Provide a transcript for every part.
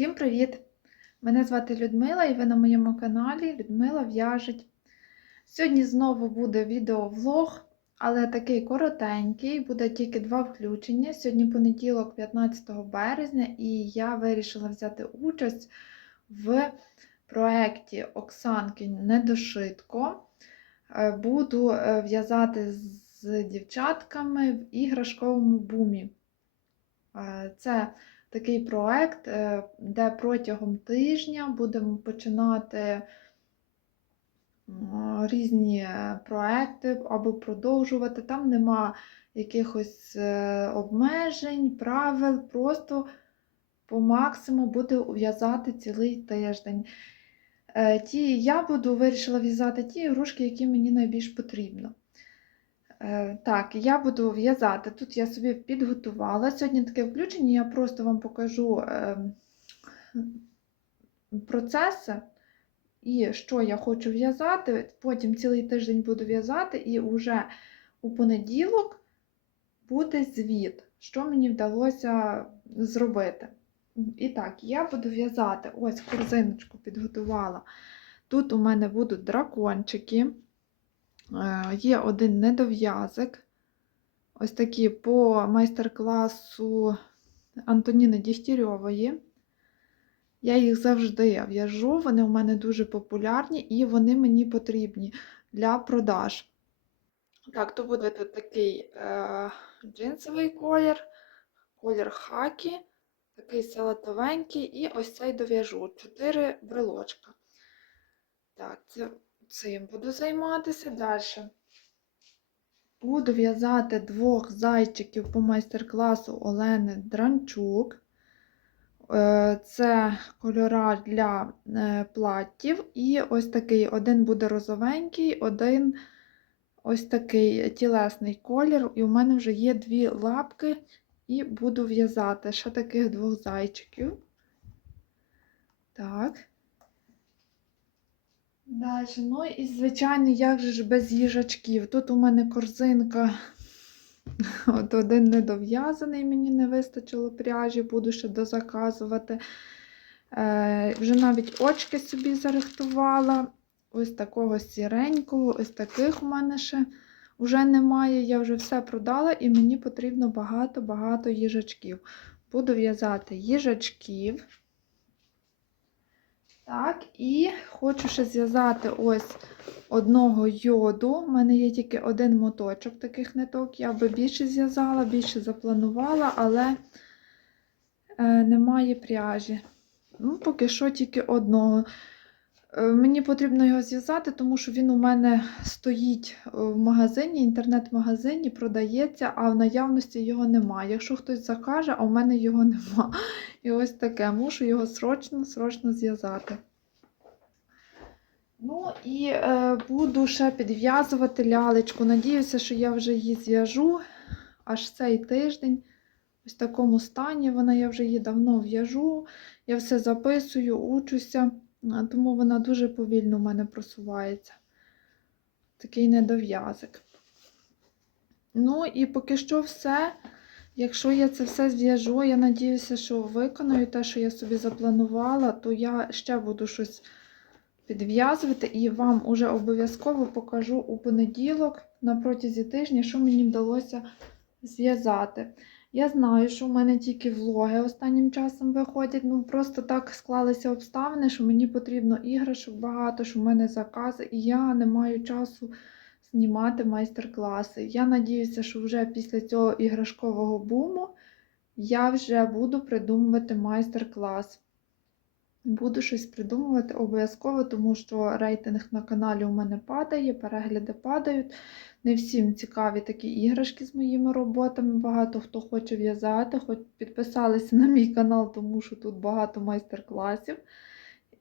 Всім привіт! Мене звати Людмила і ви на моєму каналі Людмила В'яжить. Сьогодні знову буде відеовлог, але такий коротенький, буде тільки два включення. Сьогодні понеділок, 15 березня, і я вирішила взяти участь в проєкті Оксанки Недошитко. Е, Буду е, в'язати з дівчатками в іграшковому бумі. Е, Це такий проект, е, де протягом тижня будемо починати різні е, проекти або продовжувати. Там нема якихось е, обмежень, правил, просто по максимуму буде в'язати цілий тиждень. Е, Ті, я буду вирішила в'язати ті ігрушки, які мені найбільш потрібно. Е, Так, я буду в'язати. Тут я собі підготувала. Сьогодні таке включення, я просто вам покажу е, процеси і що я хочу в'язати. Потім цілий тиждень буду в'язати, і вже у понеділок буде звіт, що мені вдалося зробити. І так, я буду в'язати ось корзиночку підготувала. Тут у мене будуть дракончики. Е, Є один недов'язок. Ось такі по майстер-класу Антоніни Дігтярьової. Я їх завжди в'яжу, вони у мене дуже популярні і вони мені потрібні для продаж. Так, то буде такий е, джинсовий колір, колір хакі, такий салатовенький, і ось цей дов'яжу. Чотири брелочка. Так, це цим буду займатися далі. Буду в'язати двох зайчиків по майстер-класу Олени Дранчук. Е, Це кольора для е, платтів. І ось такий один буде розовенький, один ось такий тілесний колір. І у мене вже є дві лапки, і буду в'язати ще таких двох зайчиків. Так. Далі, ну і звичайно, як же ж без їжачків. Тут у мене корзинка, от один недов'язаний, мені не вистачило пряжі, буду ще дозаказувати. Е, вже навіть очки собі зарихтувала. Ось такого сіренького, ось таких у мене ще вже немає. Я вже все продала і мені потрібно багато-багато їжачків. Буду в'язати їжачків. Так, і хочу ще зв'язати ось одного йоду. У мене є тільки один моточок таких ниток. Я би більше зв'язала, більше запланувала, але е, немає пряжі. Ну, поки що тільки одного. Е, Мені потрібно його зв'язати, тому що він у мене стоїть в магазині, інтернет-магазині, продається, а в наявності його немає. Якщо хтось закаже, а в мене його нема. І ось таке, мушу його срочно, срочно зв'язати. Ну і е, буду ще підв'язувати лялечку. Надіюся, що я вже її зв'яжу аж цей тиждень. Ось в такому стані вона, я вже її давно в'яжу, я все записую, учуся, тому вона дуже повільно в мене просувається. Такий недов'язок. Ну і поки що все. Якщо я це все зв'яжу, я надіюся, що виконую те, що я собі запланувала, то я ще буду щось підв'язувати і вам уже обов'язково покажу у понеділок на протязі тижня, що мені вдалося зв'язати. Я знаю, що в мене тільки влоги останнім часом виходять. Ну просто так склалися обставини, що мені потрібно іграшок багато, що в мене закази, і я не маю часу знімати майстер-класи. Я надіюся, що вже після цього іграшкового буму я вже буду придумувати майстер-клас. Буду щось придумувати обов'язково, тому що рейтинг на каналі у мене падає, перегляди падають. Не всім цікаві такі іграшки з моїми роботами. Багато хто хоче в'язати, хоч підписалися на мій канал, тому що тут багато майстер-класів.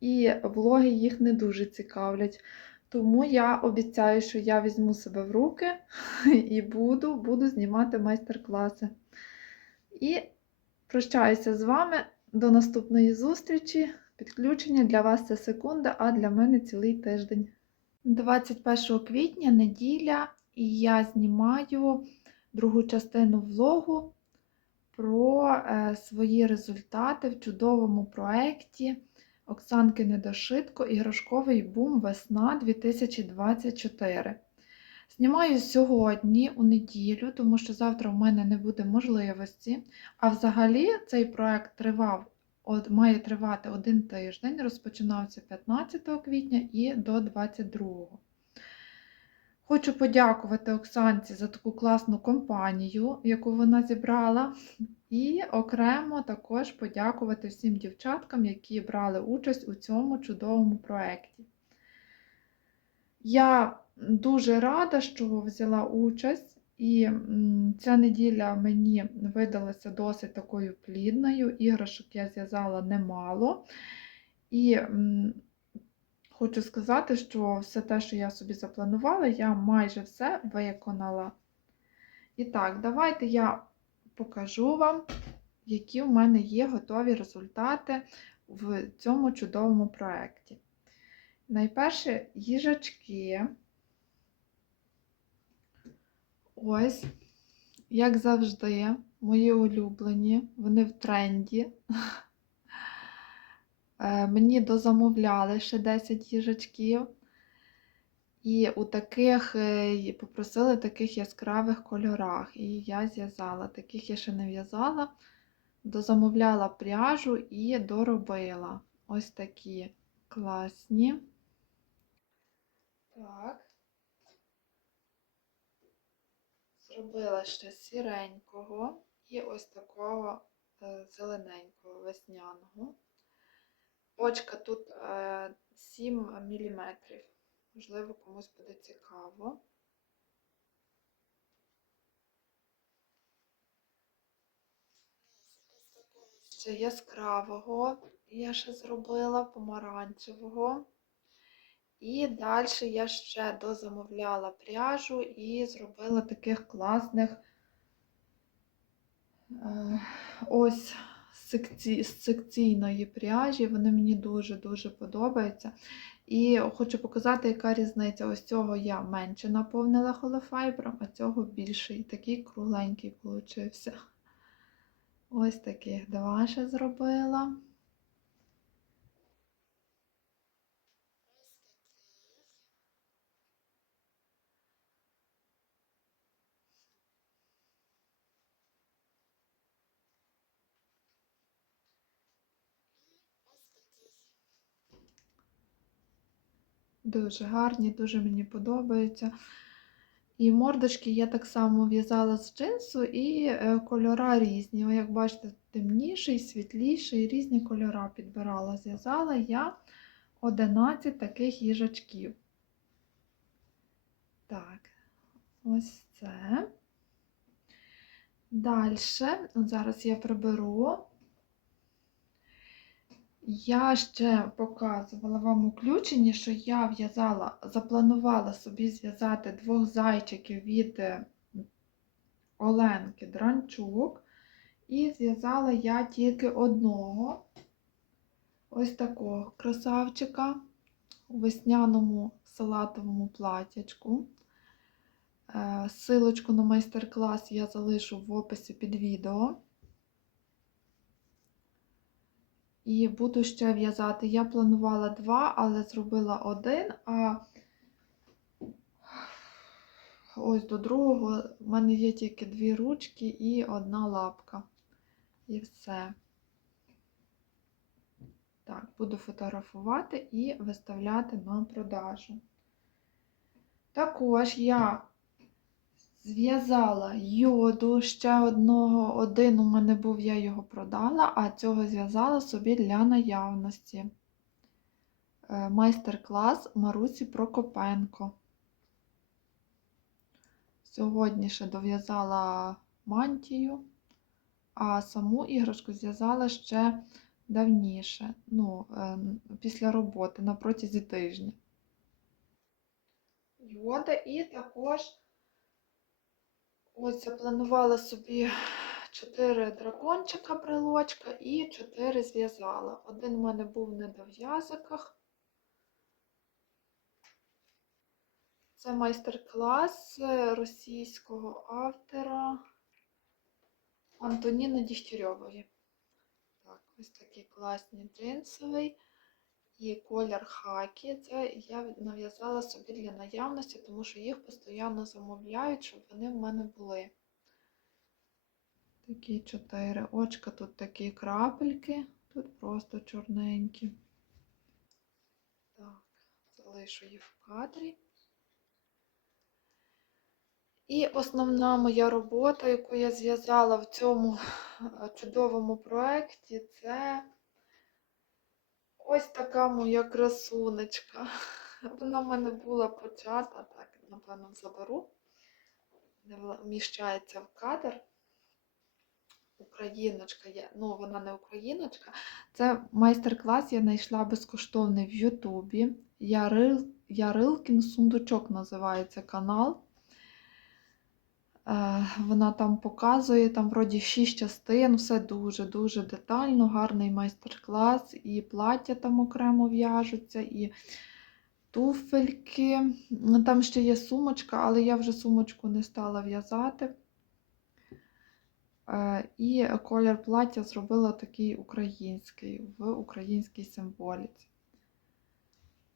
І влоги їх не дуже цікавлять. Тому я обіцяю, що я візьму себе в руки і буду, буду знімати майстер-класи. І прощаюся з вами до наступної зустрічі. Підключення для вас це секунда, а для мене цілий тиждень. 21 квітня, неділя, і я знімаю другу частину влогу про е, свої результати в чудовому проєкті Оксанки Недошитко Іграшковий бум весна 2024. Знімаю сьогодні у неділю, тому що завтра в мене не буде можливості. А взагалі цей проект тривав, от, має тривати один тиждень, розпочинався 15 квітня і до 22. Хочу подякувати Оксанці за таку класну компанію, яку вона зібрала, і окремо також подякувати всім дівчаткам, які брали участь у цьому чудовому проєкті. Я дуже рада, що взяла участь, і ця неділя мені видалася досить такою плідною. Іграшок я зв'язала немало. І хочу сказати, що все те, що я собі запланувала, я майже все виконала. І так, давайте я покажу вам, які в мене є готові результати в цьому чудовому проєкті. Найперше їжачки. Ось, як завжди, мої улюблені, вони в тренді. Е, Мені дозамовляли ще 10 їжачків. І у таких е, попросили таких яскравих кольорах. І я зв'язала. Таких я ще не в'язала. Дозамовляла пряжу і доробила. Ось такі класні. Так. Зробила ще сіренького і ось такого е, зелененького весняного. Очка тут е, 7 мм. Можливо, комусь буде цікаво. Ще яскравого я ще зробила, помаранчевого. І далі я ще дозамовляла пряжу і зробила таких класних е, ось з секційної пряжі. Вони мені дуже-дуже подобаються. І хочу показати, яка різниця. Ось цього я менше наповнила холофайбром, а цього більший. Такий кругленький получився. Ось таких два ще зробила. Дуже гарні, дуже мені подобаються. І мордочки я так само в'язала з джинсу, і е, кольора різні. О, Як бачите, темніший, світліший, різні кольора підбирала. Зв'язала я 11 таких їжачків. Так, ось це. Далі, зараз я приберу. Я ще показувала вам у включенні, що я в'язала, запланувала собі зв'язати двох зайчиків від е, Оленки Дранчук. І зв'язала я тільки одного ось такого красавчика у весняному салатовому платячку. Е, Силочку на майстер-клас я залишу в описі під відео. І буду ще в'язати. Я планувала два, але зробила один, а ось до другого в мене є тільки дві ручки і одна лапка. І все. Так, буду фотографувати і виставляти на продажу. Також я Зв'язала йоду ще одного. Один у мене був, я його продала, а цього зв'язала собі для наявності. Е, Майстер-клас Марусі Прокопенко. Сьогодні ще дов'язала мантію, а саму іграшку зв'язала ще давніше, ну, е, після роботи на протязі тижня. Йода і також. Ось запланувала собі 4 дракончика брелочка і 4 зв'язала. Один у мене був в недов'язиках. Це майстер-клас російського автора. Антоніни Дігтярьової. Так, ось такий класний джинсовий. І колір хакі. Це я нав'язала собі для наявності, тому що їх постійно замовляють, щоб вони в мене були. Такі чотири. Очка тут такі крапельки, тут просто чорненькі. Так, залишу їх в кадрі. І основна моя робота, яку я зв'язала в цьому е, чудовому проєкті, це ось така моя красунечка. Вона в мене була почата, так, напевно, заберу. Не вміщається в кадр. Україночка є. Ну, вона не україночка. Це майстер-клас я знайшла безкоштовний в Ютубі. Ярил... Ярилкін Сундучок називається канал. Е, Вона там показує, там вроді 6 частин, все дуже-дуже детально, гарний майстер-клас, і плаття там окремо в'яжуться, і туфельки. Ну, Там ще є сумочка, але я вже сумочку не стала в'язати. Е, І колір плаття зробила такий український, в українській символіці.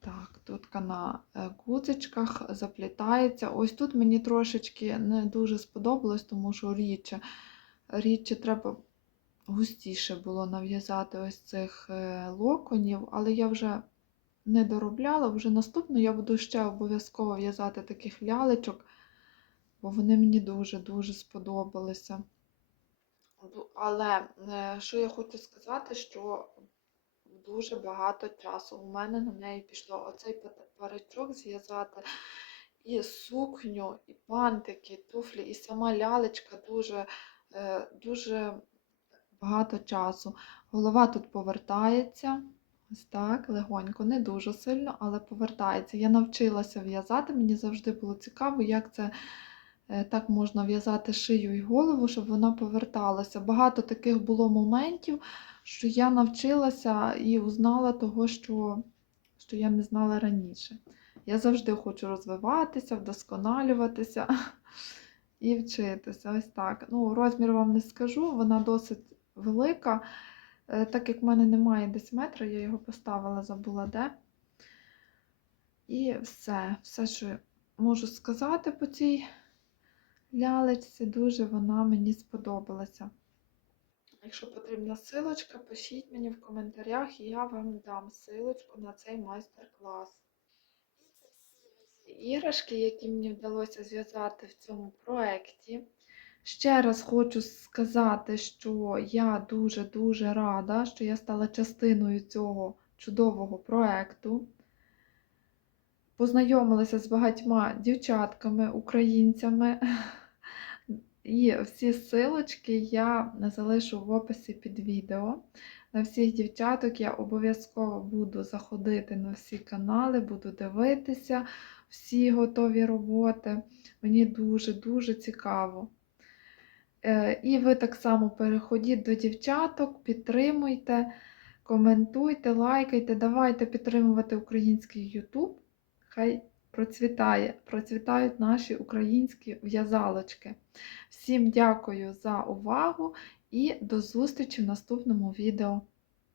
Так, тут на е, гудзичках заплітається. Ось тут мені трошечки не дуже сподобалось, тому що рідше, рідше треба густіше було нав'язати ось цих е, локонів, але я вже не доробляла. Вже наступно я буду ще обов'язково в'язати таких лялечок, бо вони мені дуже-дуже сподобалися. Але е, що я хочу сказати, що дуже багато часу у мене на неї пішло. Оцей паричок зв'язати, і сукню, і пантики, і туфлі, і сама лялечка дуже, е, дуже багато часу. Голова тут повертається. Ось так, легонько, не дуже сильно, але повертається. Я навчилася в'язати, мені завжди було цікаво, як це е, так можна в'язати шию і голову, щоб вона поверталася. Багато таких було моментів, що я навчилася і узнала того, що, що я не знала раніше. Я завжди хочу розвиватися, вдосконалюватися і вчитися. Ось так. Ну, розмір вам не скажу, вона досить велика. Е, Так як в мене немає десь метра, я його поставила, забула де. І все, все, що можу сказати по цій лялечці, дуже вона мені сподобалася. Якщо потрібна силочка, пишіть мені в коментарях, і я вам дам силочку на цей майстер-клас. Іграшки, які мені вдалося зв'язати в цьому проєкті. Ще раз хочу сказати, що я дуже-дуже рада, що я стала частиною цього чудового проєкту. Познайомилася з багатьма дівчатками, українцями. І всі силочки я залишу в описі під відео. На всіх дівчаток я обов'язково буду заходити на всі канали, буду дивитися всі готові роботи. Мені дуже-дуже цікаво. Е, І ви так само переходіть до дівчаток, підтримуйте, коментуйте, лайкайте, давайте підтримувати український YouTube. Хай процвітає, процвітають наші українські в'язалочки. Всім дякую за увагу і до зустрічі в наступному відео.